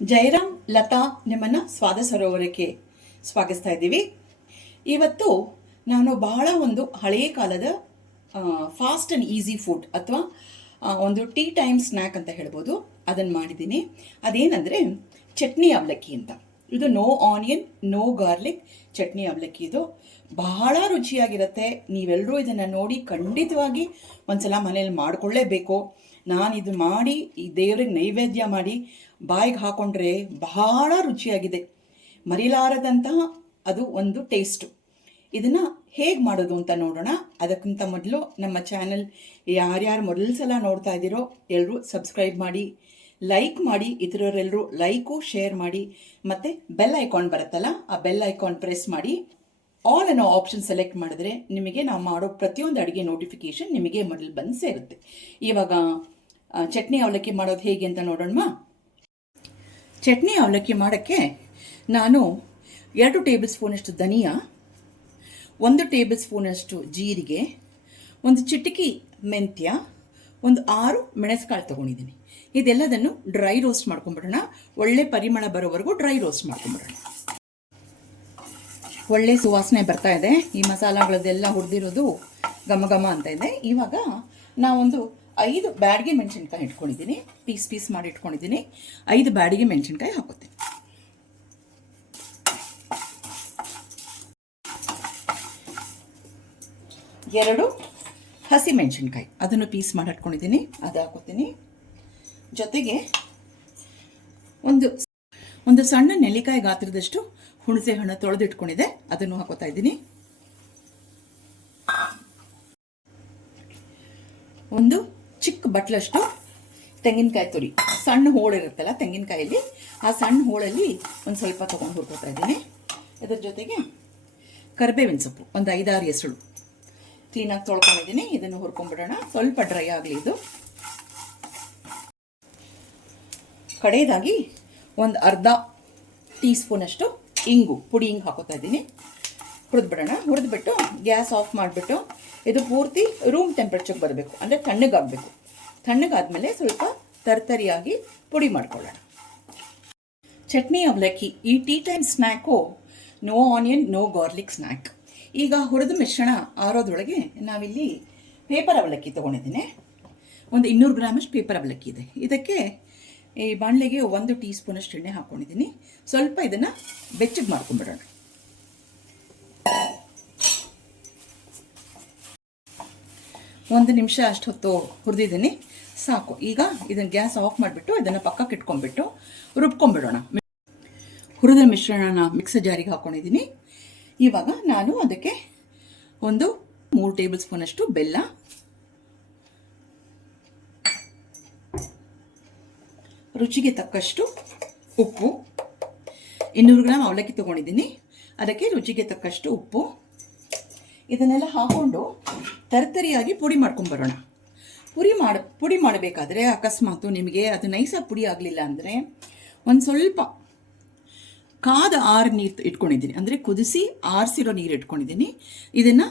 ಜಯರಾಮ್ ಲತಾ ನಿಮ್ಮನ್ನು ಸ್ವಾದ ಸರೋವರಕ್ಕೆ ಸ್ವಾಗತಿಸ್ತಾ ಇದ್ದೀವಿ. ಇವತ್ತು ನಾನು ಬಹಳ ಒಂದು ಹಳೆಯ ಕಾಲದ ಫಾಸ್ಟ್ ಆ್ಯಂಡ್ ಈಸಿ ಫುಡ್ ಅಥವಾ ಒಂದು ಟೀ ಟೈಮ್ ಸ್ನ್ಯಾಕ್ ಅಂತ ಹೇಳ್ಬೋದು, ಅದನ್ನು ಮಾಡಿದ್ದೀನಿ. ಅದೇನೆಂದರೆ ಚಟ್ನಿ ಅವಲಕ್ಕಿ ಅಂತ. ಇದು no onion no garlic chutney ಅವಲಕ್ಕಿ. ಇದು ಬಹಳ ರುಚಿಯಾಗಿರುತ್ತೆ. ನೀವೆಲ್ಲರೂ ಇದನ್ನು ನೋಡಿ ಖಂಡಿತವಾಗಿ ಒಂದ್ಸಲ ಮನೇಲಿ ಮಾಡಿಕೊಳ್ಳೇಬೇಕು. ನಾನು ಇದು ಮಾಡಿ ಈ ದೇವ್ರಿಗೆ ನೈವೇದ್ಯ ಮಾಡಿ ಬಾಯಿಗೆ ಹಾಕೊಂಡ್ರೆ ಬಹಳ ರುಚಿಯಾಗಿದೆ, ಮರಿಲಾರದಂತಹ ಅದು ಒಂದು ಟೇಸ್ಟು. ಇದನ್ನು ಹೇಗೆ ಮಾಡೋದು ಅಂತ ನೋಡೋಣ. ಅದಕ್ಕಿಂತ ಮೊದಲು ನಮ್ಮ ಚಾನಲ್ ಯಾರ್ಯಾರು ಮೊದಲ ಸಲ ನೋಡ್ತಾ ಇದ್ದೀರೋ ಎಲ್ಲರೂ ಸಬ್ಸ್ಕ್ರೈಬ್ ಮಾಡಿ, ಲೈಕ್ ಮಾಡಿ, ಇತರರೆಲ್ಲರೂ ಲೈಕು ಶೇರ್ ಮಾಡಿ, ಮತ್ತು ಬೆಲ್ ಐಕಾನ್ ಬರುತ್ತಲ್ಲ ಆ ಬೆಲ್ ಐಕಾನ್ ಪ್ರೆಸ್ ಮಾಡಿ ಆಲ್ ಅನ್ನೋ ಆಪ್ಷನ್ ಸೆಲೆಕ್ಟ್ ಮಾಡಿದ್ರೆ ನಿಮಗೆ ನಾವು ಮಾಡೋ ಪ್ರತಿಯೊಂದು ಅಡುಗೆ ನೋಟಿಫಿಕೇಶನ್ ನಿಮಗೆ ಮೊದಲು ಬಂದು ಸೇರುತ್ತೆ. ಇವಾಗ ಚಟ್ನಿ ಅವಲಕ್ಕಿ ಮಾಡೋದು ಹೇಗೆ ಅಂತ ನೋಡೋಣ. ಚಟ್ನಿ ಅವಲಕ್ಕಿ ಮಾಡೋಕ್ಕೆ ನಾನು 2 ಟೇಬಲ್ ಸ್ಪೂನಷ್ಟು ಧನಿಯಾ, 1 ಟೇಬಲ್ ಸ್ಪೂನಷ್ಟು ಜೀರಿಗೆ, 1 ಚಿಟಿಕೆ ಮೆಂತ್ಯ, 6 ಮೆಣಸುಕಾಳು ತೊಗೊಂಡಿದ್ದೀನಿ. ಇದೆಲ್ಲದನ್ನು ಡ್ರೈ ರೋಸ್ಟ್ ಮಾಡ್ಕೊಂಬಿಡೋಣ. ಒಳ್ಳೆ ಪರಿಮಳ ಬರೋವರೆಗೂ ಡ್ರೈ ರೋಸ್ಟ್ ಮಾಡ್ಕೊಂಬಿಡೋಣ. ಒಳ್ಳೆ ಸುವಾಸನೆ ಬರ್ತಾ ಇದೆ. ಈ ಮಸಾಲಗಳದ್ದೆಲ್ಲ ಹುರಿದಿರೋದು ಘಮ ಘಮ ಅಂತ ಇದೆ. ಇವಾಗ ನಾವೊಂದು 5 ಬ್ಯಾಡಗಿ ಮೆಣಸಿನ್ಕಾಯಿ ಇಟ್ಕೊಂಡಿದ್ದೀನಿ, ಪೀಸ್ ಮಾಡಿ ಇಟ್ಕೊಂಡಿದ್ದೀನಿ. 5 ಬ್ಯಾಡಗಿ ಮೆಣಸಿನ್ಕಾಯಿ ಹಾಕೋತೀನಿ. 2 ಹಸಿ ಮೆಣಸಿನ್ಕಾಯಿ ಅದನ್ನು ಪೀಸ್ ಮಾಡಿ ಇಟ್ಕೊಂಡಿದ್ದೀನಿ, ಅದು ಹಾಕೋತೀನಿ. ಜೊತೆಗೆ ಒಂದು ಸಣ್ಣ ನೆಲ್ಲಿಕಾಯಿ ಗಾತ್ರದಷ್ಟು ಹುಣಸೆ ಹಣ್ಣು ತೊಳೆದಿಟ್ಕೊಂಡಿದೆ, ಅದನ್ನು ಹಾಕೋತಾ ಇದ್ದೀನಿ. ಒಂದು ಚಿಕ್ಕ ಬಟ್ಲಷ್ಟು ತೆಂಗಿನಕಾಯಿ ತುರಿ, ಸಣ್ಣ ಹೋಳಿರುತ್ತಲ್ಲ ತೆಂಗಿನಕಾಯಲ್ಲಿ, ಆ ಸಣ್ಣ ಹೋಳಲ್ಲಿ ಒಂದು ಸ್ವಲ್ಪ ತೊಗೊಂಡು ಹುರ್ಕೋತಾ ಇದ್ದೀನಿ. ಇದರ ಜೊತೆಗೆ ಕರಿಬೇವಿನ ಸೊಪ್ಪು ಒಂದು 5-6 ಎಸಳು ಕ್ಲೀನಾಗಿ ತೊಳ್ಕೊಂಡಿದ್ದೀನಿ. ಇದನ್ನು ಹುರ್ಕೊಂಡ್ಬಿಡೋಣ, ಸ್ವಲ್ಪ ಡ್ರೈ ಆಗಲಿ ಇದು. ಕಡೆಯದಾಗಿ ಒಂದು ಅರ್ಧ ಟೀ ಸ್ಪೂನಷ್ಟು ಪುಡಿ ಹಿಂಗು ಹಾಕೋತಾ ಇದ್ದೀನಿ. ಹುರಿದ್ಬಿಡೋಣ. ಹುರಿದ್ಬಿಟ್ಟು ಗ್ಯಾಸ್ ಆಫ್ ಮಾಡಿಬಿಟ್ಟು ಇದು ಪೂರ್ತಿ ರೂಮ್ ಟೆಂಪ್ರೇಚರ್ಗೆ ಬರಬೇಕು, ಅಂದರೆ ತಣ್ಣಗಾಗಬೇಕು. ತಣ್ಣಗಾದ್ಮೇಲೆ ಸ್ವಲ್ಪ ತರ್ತರಿಯಾಗಿ ಪುಡಿ ಮಾಡ್ಕೊಳ್ಳೋಣ. ಚಟ್ನಿ ಅವಲಕ್ಕಿ ಈ tea time snack no onion no garlic snack. ಈಗ ಹುರಿದ ಮಿಶ್ರಣ ಆರೋದ್ರೊಳಗೆ ನಾವಿಲ್ಲಿ ಪೇಪರ್ ಅವಲಕ್ಕಿ ತೊಗೊಂಡಿದ್ದೀನಿ. ಒಂದು 200 ಗ್ರಾಮಷ್ಟು ಪೇಪರ್ ಅವಲಕ್ಕಿ ಇದೆ. ಇದಕ್ಕೆ ಈ ಬಾಣಲೆಗೆ 1 ಟೀ ಸ್ಪೂನಷ್ಟು ಎಣ್ಣೆ ಹಾಕ್ಕೊಂಡಿದ್ದೀನಿ. ಸ್ವಲ್ಪ ಇದನ್ನು ಬೆಚ್ಚಗೆ ಮಾಡ್ಕೊಂಡ್ಬಿಡೋಣ. ಒಂದು ನಿಮಿಷ ಅಷ್ಟು ಹೊತ್ತು ಹುರಿದಿದ್ದೀನಿ, ಸಾಕು. ಈಗ ಇದನ್ನು ಗ್ಯಾಸ್ ಆಫ್ ಮಾಡಿಬಿಟ್ಟು ಇದನ್ನು ಪಕ್ಕಕ್ಕೆ ಇಟ್ಕೊಂಡ್ಬಿಟ್ಟು ರುಬ್ಕೊಂಡ್ಬಿಡೋಣ. ಹುರಿದ ಮಿಶ್ರಣನ ಮಿಕ್ಸರ್ ಜಾರಿಗೆ ಹಾಕ್ಕೊಂಡಿದ್ದೀನಿ. ಇವಾಗ ನಾನು ಅದಕ್ಕೆ 3 ಟೇಬಲ್ ಸ್ಪೂನಷ್ಟು ಬೆಲ್ಲ, ರುಚಿಗೆ ತಕ್ಕಷ್ಟು ಉಪ್ಪು, 200 ಗ್ರಾಮ್ ಅವಲಕ್ಕಿ ತೊಗೊಂಡಿದ್ದೀನಿ, ಅದಕ್ಕೆ ರುಚಿಗೆ ತಕ್ಕಷ್ಟು ಉಪ್ಪು, ಇದನ್ನೆಲ್ಲ ಹಾಕ್ಕೊಂಡು ತರ್ತರಿಯಾಗಿ ಪುಡಿ ಮಾಡ್ಕೊಂಬರೋಣ. ಪುಡಿ ಮಾಡಬೇಕಾದ್ರೆ ಅಕಸ್ಮಾತು ನಿಮಗೆ ಅದು ನೈಸಾಗಿ ಪುಡಿ ಆಗಲಿಲ್ಲ ಅಂದರೆ ಒಂದು ಸ್ವಲ್ಪ ಕಾದ ನೀರು ಇಟ್ಕೊಂಡಿದ್ದೀನಿ, ಅಂದರೆ ಕುದಿಸಿ ಆರಿಸಿರೋ ನೀರು ಇಟ್ಕೊಂಡಿದ್ದೀನಿ. ಇದನ್ನು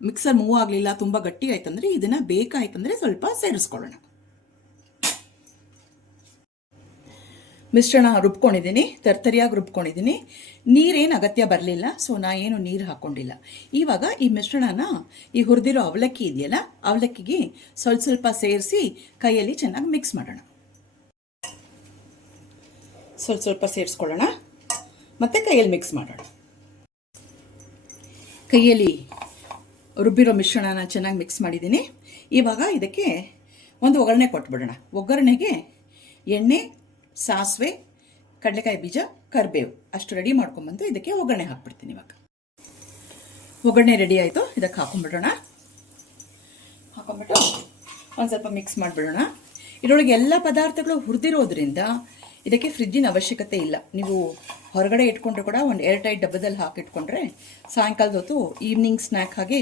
ಮಿಕ್ಸರ್ ಮೂವ್ ಆಗಲಿಲ್ಲ, ತುಂಬ ಗಟ್ಟಿ ಆಯ್ತಂದರೆ ಇದನ್ನು ಬೇಕಾಯ್ತಂದರೆ ಸ್ವಲ್ಪ ಸೇರಿಸ್ಕೊಳ್ಳೋಣ. ಮಿಶ್ರಣ ರುಬ್ಕೊಂಡಿದ್ದೀನಿ, ತರ್ತರಿಯಾಗಿ ರುಬ್ಕೊಂಡಿದ್ದೀನಿ. ನೀರೇನು ಅಗತ್ಯ ಬರಲಿಲ್ಲ, ಸೊ ನಾ ಏನು ನೀರು ಹಾಕ್ಕೊಂಡಿಲ್ಲ. ಇವಾಗ ಈ ಮಿಶ್ರಣನ ಈ ಹುರಿದಿರೋ ಅವಲಕ್ಕಿ ಇದೆಯಲ್ಲ, ಅವಲಕ್ಕಿಗೆ ಸ್ವಲ್ಪ ಸೇರಿಸಿ ಕೈಯಲ್ಲಿ ಚೆನ್ನಾಗಿ ಮಿಕ್ಸ್ ಮಾಡೋಣ. ಸ್ವಲ್ಪ ಸೇರಿಸ್ಕೊಳ್ಳೋಣ ಮತ್ತು ಕೈಯಲ್ಲಿ ಮಿಕ್ಸ್ ಮಾಡೋಣ. ಕೈಯಲ್ಲಿ ರುಬ್ಬಿರೋ ಮಿಶ್ರಣನ ಚೆನ್ನಾಗಿ ಮಿಕ್ಸ್ ಮಾಡಿದ್ದೀನಿ. ಇವಾಗ ಇದಕ್ಕೆ ಒಂದು ಒಗ್ಗರಣೆ ಕೊಟ್ಬಿಡೋಣ. ಒಗ್ಗರಣೆಗೆ ಎಣ್ಣೆ, ಸಾಸಿವೆ, ಕಡಲೆಕಾಯಿ ಬೀಜ, ಕರಿಬೇವು ಅಷ್ಟು ರೆಡಿ ಮಾಡ್ಕೊಂಬಂದು ಇದಕ್ಕೆ ಒಗ್ಗರಣೆ ಹಾಕ್ಬಿಡ್ತೀನಿ. ಇವಾಗ ಒಗ್ಗರಣೆ ರೆಡಿ ಆಯಿತು, ಇದಕ್ಕೆ ಹಾಕೊಂಡ್ಬಿಡೋಣ. ಹಾಕೊಂಡ್ಬಿಟ್ಟು ಒಂದು ಸ್ವಲ್ಪ ಮಿಕ್ಸ್ ಮಾಡಿಬಿಡೋಣ. ಇದರೊಳಗೆ ಎಲ್ಲ ಪದಾರ್ಥಗಳು ಹುರಿದಿರೋದ್ರಿಂದ ಇದಕ್ಕೆ ಫ್ರಿಜ್ಜಿನ ಅವಶ್ಯಕತೆ ಇಲ್ಲ. ನೀವು ಹೊರಗಡೆ ಇಟ್ಕೊಂಡ್ರೆ ಕೂಡ ಒಂದು ಏರ್ ಟೈಟ್ ಡಬ್ಬದಲ್ಲಿ ಹಾಕಿಟ್ಕೊಂಡ್ರೆ ಸಾಯಂಕಾಲದ ಹೊತ್ತು ಈವ್ನಿಂಗ್ ಸ್ನ್ಯಾಕ್ ಹಾಗೆ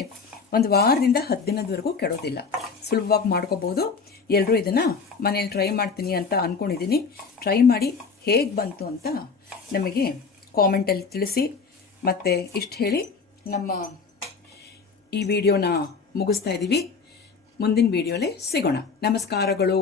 1 ವಾರದಿಂದ 10 ದಿನದವರೆಗೂ ಕೆಡೋದಿಲ್ಲ. ಸುಲಭವಾಗಿ ಮಾಡ್ಕೋಬೋದು. ಎಲ್ಲರೂ ಇದನ್ನು ಮನೇಲಿ ಟ್ರೈ ಮಾಡ್ತೀನಿ ಅಂತ ಅಂದ್ಕೊಂಡಿದ್ದೀನಿ. ಟ್ರೈ ಮಾಡಿ ಹೇಗೆ ಬಂತು ಅಂತ ನಮಗೆ ಕಾಮೆಂಟಲ್ಲಿ ತಿಳಿಸಿ. ಮತ್ತು ಇಷ್ಟು ಹೇಳಿ ನಮ್ಮ ಈ ವಿಡಿಯೋನ ಮುಗಿಸ್ತಾ ಇದ್ದೀವಿ. ಮುಂದಿನ ವಿಡಿಯೋಲಿ ಸಿಗೋಣ. ನಮಸ್ಕಾರಗಳು.